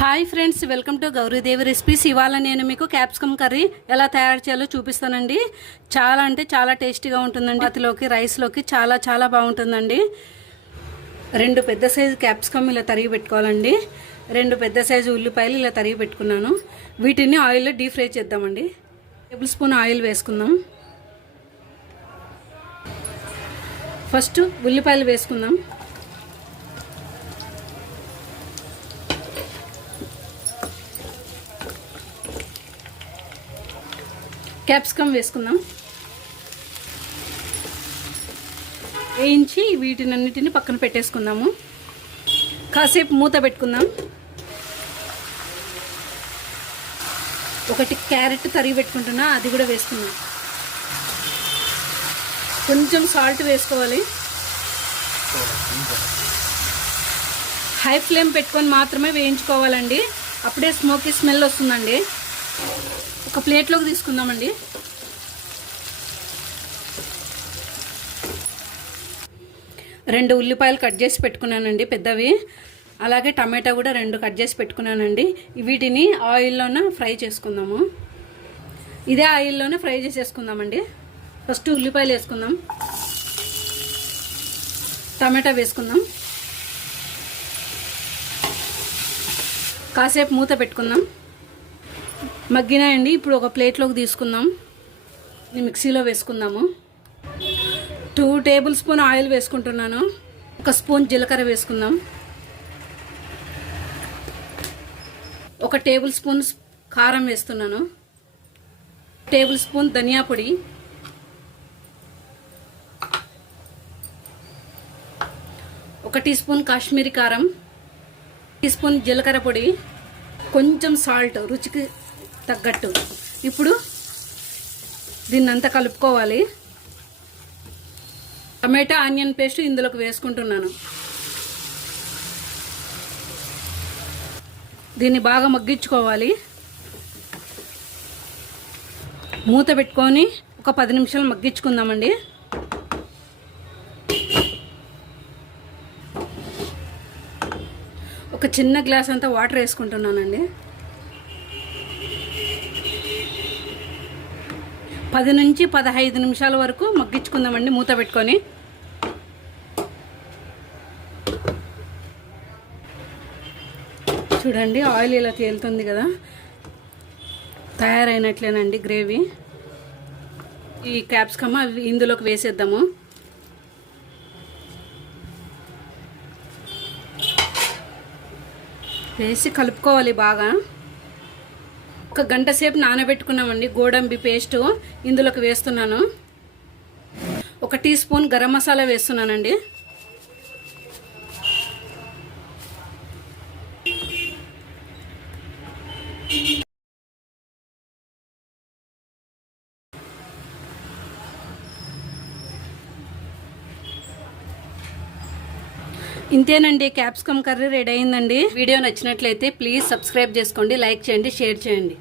Hi friends welcome to Gouridevi recipes. ఇవాళ నేను మీకు క్యాప్సికమ్ కర్రీ ఎలా తయారు చేయాలో చూపిస్తానండి. చాలా అంటే చాలా టేస్టీగా ఉంటుందండి. అతిలోకి రైస్లోకి చాలా చాలా బాగుంటుందండి. రెండు పెద్ద సైజు క్యాప్సికమ్ ఇలా తరిగి పెట్టుకోవాలండి. రెండు పెద్ద సైజు ఉల్లిపాయలు ఇలా తరిగి పెట్టుకున్నాను. వీటిని ఆయిల్లో డీప్ ఫ్రై చేద్దామండి. టేబుల్ స్పూన్ ఆయిల్ వేసుకుందాం. ఫస్ట్ ఉల్లిపాయలు వేసుకుందాం. క్యాప్సికమ్ వేసుకుందాం. వేయించి వీటినన్నిటిని పక్కన పెట్టేసుకుందాము. కాసేపు మూత పెట్టుకుందాం. ఒకటి క్యారెట్ తరిగి పెట్టుకుంటున్నా అది కూడా వేసుకుందాం. కొంచెం సాల్ట్ వేసుకోవాలి. హై ఫ్లేమ్ పెట్టుకొని మాత్రమే వేయించుకోవాలండి. అప్పుడే స్మోకీ స్మెల్ వస్తుందండి. ఒక ప్లేట్లోకి తీసుకుందామండి. రెండు ఉల్లిపాయలు కట్ చేసి పెట్టుకున్నానండి పెద్దవి. అలాగే టమాటా కూడా రెండు కట్ చేసి పెట్టుకున్నానండి. వీటిని ఆయిల్లోనే ఫ్రై చేసుకుందాము. ఇదే ఆయిల్లోనే ఫ్రై చేసేసుకుందామండి. ఫస్ట్ ఉల్లిపాయలు వేసుకుందాం. టమాటా వేసుకుందాం. కాసేపు మూత పెట్టుకుందాం. మగ్గినాయండి. ఇప్పుడు ఒక ప్లేట్లోకి తీసుకుందాం. మిక్సీలో వేసుకుందాము. టూ టేబుల్ స్పూన్ ఆయిల్ వేసుకుంటున్నాను. ఒక స్పూన్ జీలకర్ర వేసుకుందాం. ఒక టేబుల్ స్పూన్ కారం వేస్తున్నాను. టేబుల్ స్పూన్ ధనియా పొడి. ఒక టీ స్పూన్ కాశ్మీరీ కారం. టీ స్పూన్ జీలకర్ర పొడి. కొంచెం సాల్ట్ రుచికి తగ్గట్టు. ఇప్పుడు దీన్నంతా కలుపుకోవాలి. టమాటా ఆనియన్ పేస్ట్ ఇందులోకి వేసుకుంటున్నాను. దీన్ని బాగా మగ్గించుకోవాలి. మూత పెట్టుకొని ఒక పది నిమిషాలు మగ్గించుకుందామండి. ఒక చిన్న గ్లాస్ అంతా వాటర్ వేసుకుంటున్నానండి. పది నుంచి పదహైదు నిమిషాల వరకు మగ్గించుకుందామండి మూత పెట్టుకొని. చూడండి ఆయిల్ ఇలా తేలుతుంది కదా. తయారైనట్లేనండి గ్రేవీ. ఈ క్యాప్సికమ్ అవి ఇందులోకి వేసేద్దాము. వేసి కలుపుకోవాలి బాగా. ఒక గంట సేపు నానబెట్టుకున్నామండి గోడంబి పేస్ట్ ఇందులోకి వేస్తున్నాను. ఒక టీ స్పూన్ గరం మసాలా వేస్తున్నానండి. ఇంతేనండి క్యాప్సికమ్ కర్రీ రెడీ అయిందండి. వీడియో నచ్చినట్లయితే ప్లీజ్ సబ్స్క్రైబ్ చేసుకోండి లైక్ చేయండి షేర్ చేయండి.